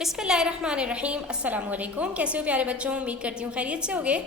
बिस्मिल्लाहिर्रहमानिर्रहीम अस्सलाम वालेकुम। कैसे हो प्यारे बच्चों, उम्मीद करती हूँ खैरियत से होगे।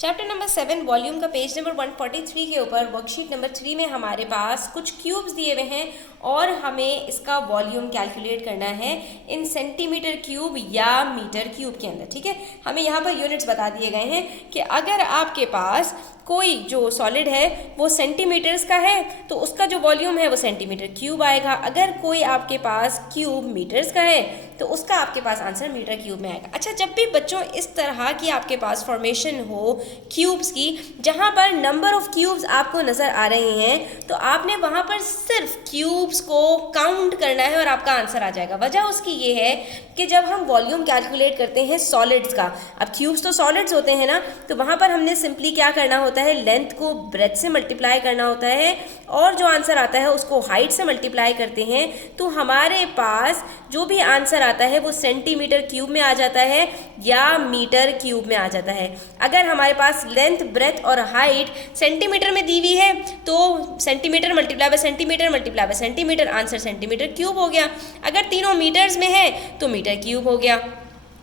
चैप्टर नंबर 7 वॉल्यूम का पेज नंबर 143 के ऊपर वर्कशीट नंबर 3 में हमारे पास कुछ क्यूब्स दिए हुए हैं और हमें इसका वॉल्यूम कैलकुलेट करना है इन सेंटीमीटर क्यूब या मीटर क्यूब के अंदर। ठीक है, हमें यहाँ पर यूनिट्स बता दिए गए हैं कि अगर आपके पास कोई जो सॉलिड है वो सेंटीमीटर्स का है तो उसका जो वॉल्यूम है वो सेंटीमीटर क्यूब आएगा। अगर कोई आपके पास क्यूब मीटर्स का है तो उसका आपके पास आंसर मीटर क्यूब में आएगा। अच्छा, जब भी बच्चों इस तरह की आपके पास फॉर्मेशन हो क्यूब्स की जहाँ पर नंबर ऑफ क्यूब्स आपको नज़र आ रहे हैं तो आपने वहाँ पर सिर्फ क्यूब्स को काउंट करना है और आपका आंसर आ जाएगा। वजह उसकी ये है कि जब हम वॉल्यूम कैलकुलेट करते हैं सॉलिड्स का, अब क्यूब्स तो सॉलिड्स होते हैं ना, तो वहाँ पर हमने सिंपली क्या करना होता है, लेंथ को ब्रेथ से मल्टीप्लाई करना होता है और जो आंसर आता है उसको हाइट से मल्टीप्लाई करते हैं तो हमारे पास जो भी आंसर आता है वो सेंटीमीटर क्यूब में आ जाता है या मीटर क्यूब में आ जाता है। अगर हमारे पास लेंथ ब्रेथ और हाइट सेंटीमीटर में दी हुई है तो centimetre multiply by centimetre multiply by centimetre, answer centimetre cube हो गया। अगर तीनों मीटर्स में है तो मीटर क्यूब हो गया।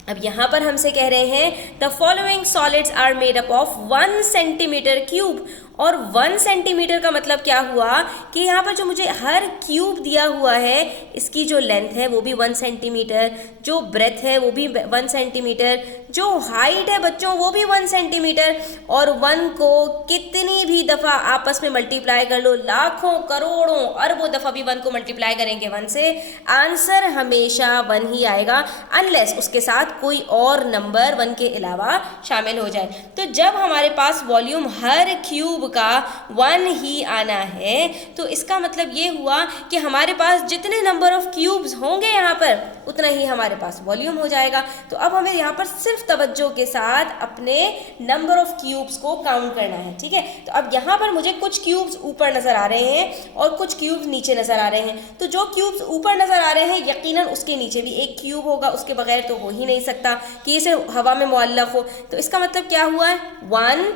अब यहाँ पर हमसे कह रहे हैं the following solids are made up of 1 centimetre cube, और 1 सेंटीमीटर का मतलब क्या हुआ कि यहाँ पर जो मुझे हर क्यूब दिया हुआ है इसकी जो लेंथ है वो भी 1 सेंटीमीटर, जो ब्रेथ है वो भी 1 सेंटीमीटर, जो हाइट है बच्चों वो भी 1 सेंटीमीटर, और 1 को कितनी भी दफ़ा आपस में मल्टीप्लाई कर लो, लाखों करोड़ों अरबों दफ़ा भी 1 को मल्टीप्लाई करेंगे 1 से, आंसर हमेशा 1 ही आएगा अनलेस उसके साथ कोई और नंबर 1 के अलावा शामिल हो जाए। तो जब हमारे पास वॉल्यूम हर क्यूब का 1 ही आना है तो इसका मतलब ये हुआ कि हमारे पास जितने नंबर ऑफ क्यूब्स होंगे यहाँ पर उतना ही हमारे पास वॉल्यूम हो जाएगा। तो अब हमें यहाँ पर सिर्फ तवज्जो के साथ अपने नंबर ऑफ क्यूब्स को काउंट करना है। ठीक है, तो अब यहाँ पर मुझे कुछ क्यूब्स ऊपर नजर आ रहे हैं और कुछ क्यूब्स नीचे नजर आ रहे हैं। तो जो क्यूब्स ऊपर नजर आ रहे हैं यकीनन उसके नीचे भी एक क्यूब होगा, उसके बगैर तो हो ही नहीं सकता कि इसे हवा में मुअल्लक हो। तो इसका मतलब क्या हुआ है, 1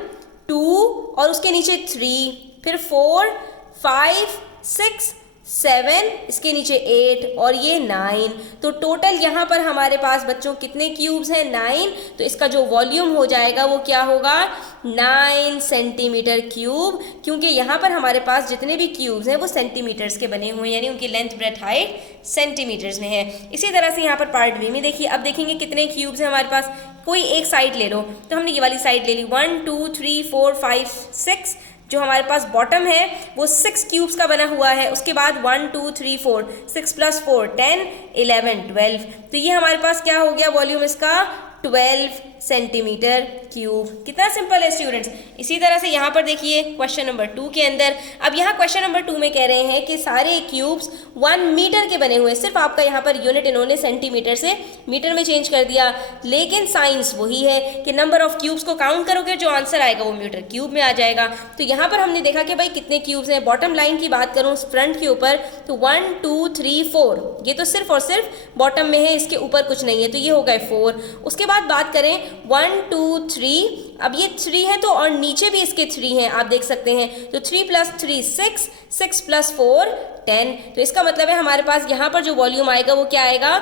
2 और उसके नीचे 3, फिर 4 5 6 7, इसके नीचे 8 और ये 9। तो टोटल यहाँ पर हमारे पास बच्चों कितने क्यूब्स हैं, 9। तो इसका जो वॉल्यूम हो जाएगा वो क्या होगा, 9 सेंटीमीटर क्यूब, क्योंकि यहाँ पर हमारे पास जितने भी क्यूब्स हैं वो सेंटीमीटर्स के बने हुए हैं, यानी उनकी लेंथ ब्रेथ हाइट सेंटीमीटर्स में है। इसी तरह से यहाँ पर पार्ट बी में देखिए, अब देखेंगे कितने क्यूब्स हैं हमारे पास। कोई एक साइड ले लो, तो हमने ये वाली साइड ले ली, 1 2 3 4 5 6, जो हमारे पास बॉटम है वो 6 क्यूब्स का बना हुआ है। उसके बाद 1 2 3 4, 6 + 4 10 11 12, तो ये हमारे पास क्या हो गया वॉल्यूम इसका, 12 सेंटीमीटर क्यूब। कितना सिंपल है स्टूडेंट्स। इसी तरह से यहाँ पर देखिए क्वेश्चन नंबर 2 के अंदर, अब यहाँ क्वेश्चन नंबर 2 में कह रहे हैं कि सारे क्यूब्स 1 मीटर के बने हुए, सिर्फ आपका यहाँ पर यूनिट इन्होंने सेंटीमीटर से मीटर में चेंज कर दिया, लेकिन साइंस वही है कि नंबर ऑफ क्यूब्स को काउंट करोगे जो आंसर आएगा वो मीटर क्यूब में आ जाएगा। तो यहाँ पर हमने देखा कि भाई कितने क्यूब्स हैं। बॉटम लाइन की बात करूँ फ्रंट के ऊपर तो 1 2 3 4, ये तो सिर्फ और सिर्फ बॉटम में है, इसके ऊपर कुछ नहीं है, तो ये हो गए 4। उसके बाद बात करें 1 2 3, अब ये 3 है तो और नीचे भी इसके 3 हैं, आप देख सकते हैं, तो 3 + 3 6, 6 + 4 10। तो इसका मतलब है हमारे पास यहाँ पर जो वॉल्यूम आएगा वो क्या आएगा,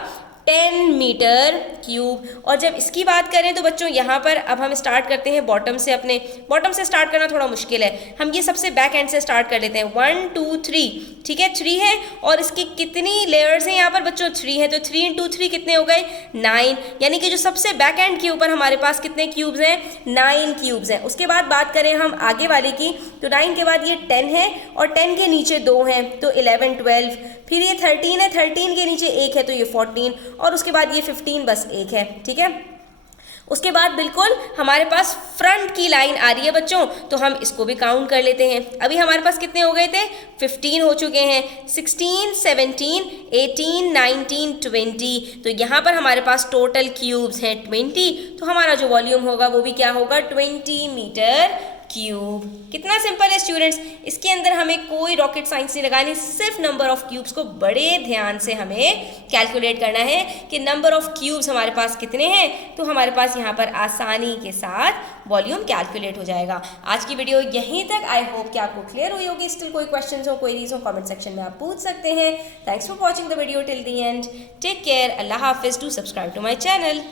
10 मीटर क्यूब। और जब इसकी बात करें तो बच्चों यहाँ पर अब हम स्टार्ट करते हैं बॉटम से। अपने बॉटम से स्टार्ट करना थोड़ा मुश्किल है, हम ये सबसे बैक एंड से स्टार्ट कर लेते हैं। 1 2 3, ठीक है, 3 है और इसकी कितनी लेयर्स हैं यहाँ पर बच्चों, 3 है, तो 3 × 3 कितने हो गए, 9, यानी कि जो सबसे बैक एंड के ऊपर हमारे पास कितने क्यूब्स हैं, 9 क्यूब्स हैं। उसके बाद बात करें हम आगे वाले की तो 9 के बाद ये 10 है और 10 के नीचे 2 हैं तो 11 12, फिर ये 13 है, 13 के नीचे 1 है तो ये 14, और उसके बाद ये 15, बस 1 है। ठीक है, उसके बाद बिल्कुल हमारे पास फ्रंट की लाइन आ रही है बच्चों, तो हम इसको भी काउंट कर लेते हैं। अभी हमारे पास कितने हो गए थे, 15 हो चुके हैं, 16 17 18 19 20, तो यहाँ पर हमारे पास टोटल क्यूब्स हैं 20, तो हमारा जो वॉल्यूम होगा वो भी क्या होगा, 20 मीटर क्यूब। कितना सिंपल है स्टूडेंट्स, इसके अंदर हमें कोई रॉकेट साइंस नहीं लगानी, सिर्फ नंबर ऑफ क्यूब्स को बड़े ध्यान से हमें कैलकुलेट करना है कि नंबर ऑफ क्यूब्स हमारे पास कितने हैं, तो हमारे पास यहाँ पर आसानी के साथ वॉल्यूम कैलकुलेट हो जाएगा। आज की वीडियो यहीं तक, आई होप कि आपको क्लियर हुई होगी। स्टिल कोई क्वेश्चंस हो, क्वेरीज हो, कमेंट सेक्शन में आप पूछ सकते हैं। Thanks for watching the video till the end. Take care, अल्लाह हाफिज, do subscribe to my channel.